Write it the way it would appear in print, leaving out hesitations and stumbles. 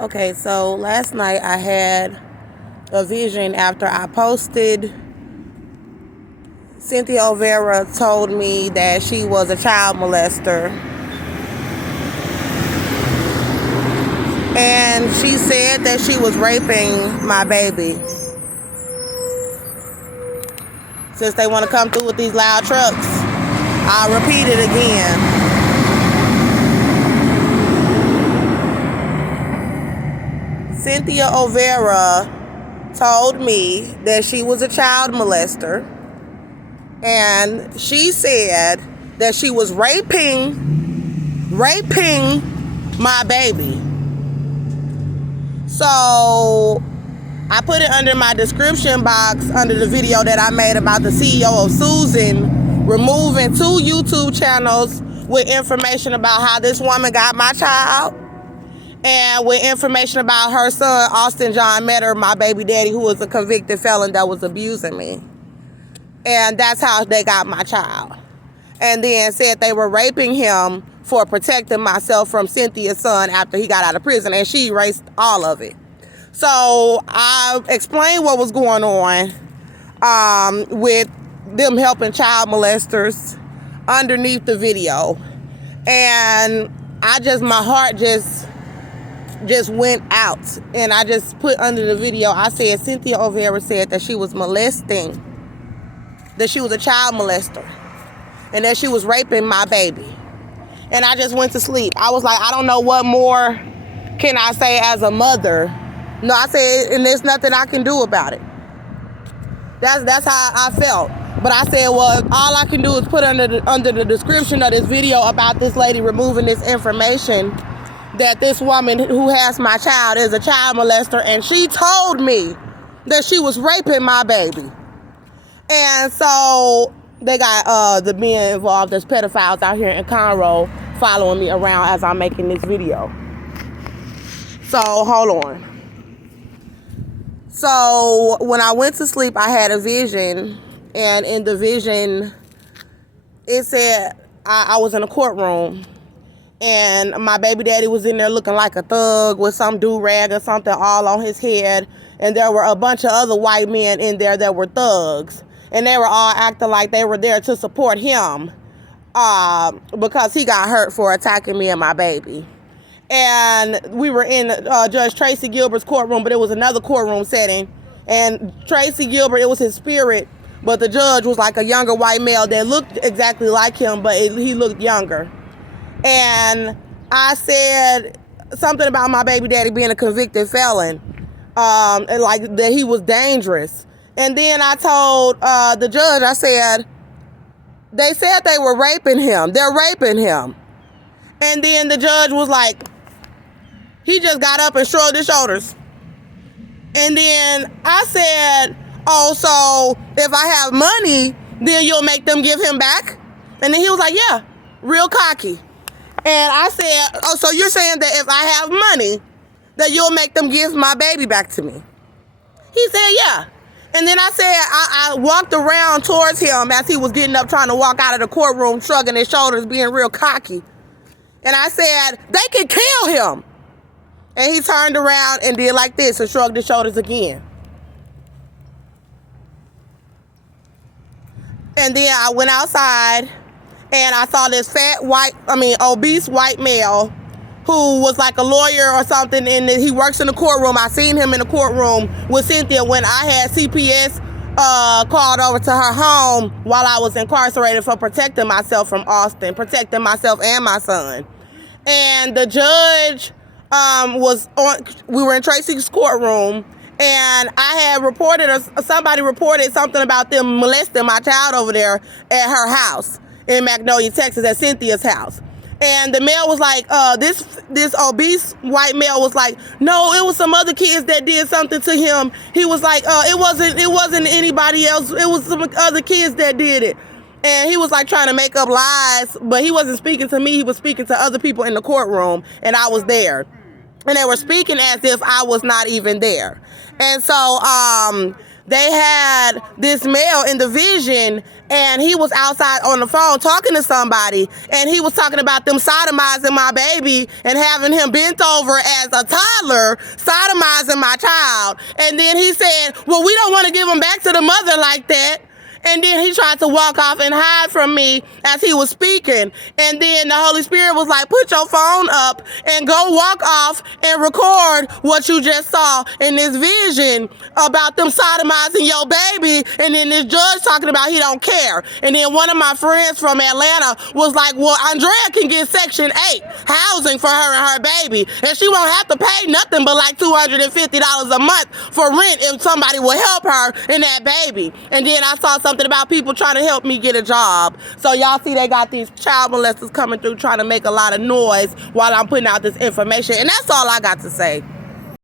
Okay, so last night I had a vision after I posted. Cynthia OLVERA told me that she was a child molester. And she said that she was raping my baby. Since they want to come through with these loud trucks, I'll repeat it again. Cynthia OLVERA told me that she was a child molester, and she said that she was raping my baby. So I put it under my description box under the video that I made about the CEO of Susan removing 2 YouTube channels with information about how this woman got my child, and with information about her son, Austin John MEADOR, my baby daddy, who was a convicted felon that was abusing me. And that's how they got my child. And then said they were raping him for protecting myself from Cynthia's son after he got out of prison, and she erased all of it. So I explained what was going on with them helping child molesters underneath the video. And my heart just went out, and I just put under the video, I said Cynthia OLVERA said that she was molesting, that she was a child molester, and that she was raping my baby. And I just went to sleep. I was like, I don't know what more can I say as a mother. No, I said, and there's nothing I can do about it. That's how I felt. But I said, well, all I can do is put under the description of this video about this lady removing this information that this woman who has my child is a child molester, and she told me that she was raping my baby. And so they got the men involved as pedophiles out here in Conroe following me around as I'm making this video. So hold on. So when I went to sleep, I had a vision, and in the vision it said I was in a courtroom, and my baby daddy was in there looking like a thug with some do-rag or something all on his head. And there were a bunch of other white men in there that were thugs. And they were all acting like they were there to support him because he got hurt for attacking me and my baby. And we were in Judge Tracy Gilbert's courtroom, but it was another courtroom setting. And Tracy Gilbert, it was his spirit, but the judge was like a younger white male that looked exactly like him, but he looked younger. And I said something about my baby daddy being a convicted felon, and like that he was dangerous. And then I told the judge, I said, they said they were raping him. They're raping him. And then the judge was like, he just got up and shrugged his shoulders. And then I said, oh, so if I have money, then you'll make them give him back? And then he was like, yeah, real cocky. And I said, oh, so you're saying that if I have money, that you'll make them give my baby back to me? He said, yeah. And then I said, I walked around towards him as he was getting up, trying to walk out of the courtroom, shrugging his shoulders, being real cocky. And I said, they can kill him. And he turned around and did like this and shrugged his shoulders again. And then I went outside, and I saw this obese white male who was like a lawyer or something, and he works in the courtroom. I seen him in the courtroom with Cynthia when I had CPS called over to her home while I was incarcerated for protecting myself from Austin, protecting myself and my son. And the judge we were in Tracy's courtroom, and I had somebody reported something about them molesting my child over there at her house in Magnolia, Texas, at Cynthia's house. And the male was like, this obese white male was like, no, it was some other kids that did something to him. He was like, it wasn't anybody else. It was some other kids that did it. And he was like trying to make up lies, but he wasn't speaking to me. He was speaking to other people in the courtroom, and I was there. And they were speaking as if I was not even there. And so they had this male in the vision, and he was outside on the phone talking to somebody, and he was talking about them sodomizing my baby and having him bent over as a toddler, sodomizing my child. And then he said, well, we don't want to give him back to the mother like that. And then he tried to walk off and hide from me as he was speaking. And then the Holy Spirit was like, put your phone up and go walk off and record what you just saw in this vision about them sodomizing your baby. And then this judge talking about he don't care. And then one of my friends from Atlanta was like, well, Andrea can get Section 8 housing for her and her baby. And she won't have to pay nothing but like $250 a month for rent if somebody will help her and that baby. And then I saw something about people trying to help me get a job. So y'all see they got these child molesters coming through trying to make a lot of noise while I'm putting out this information. And that's all I got to say.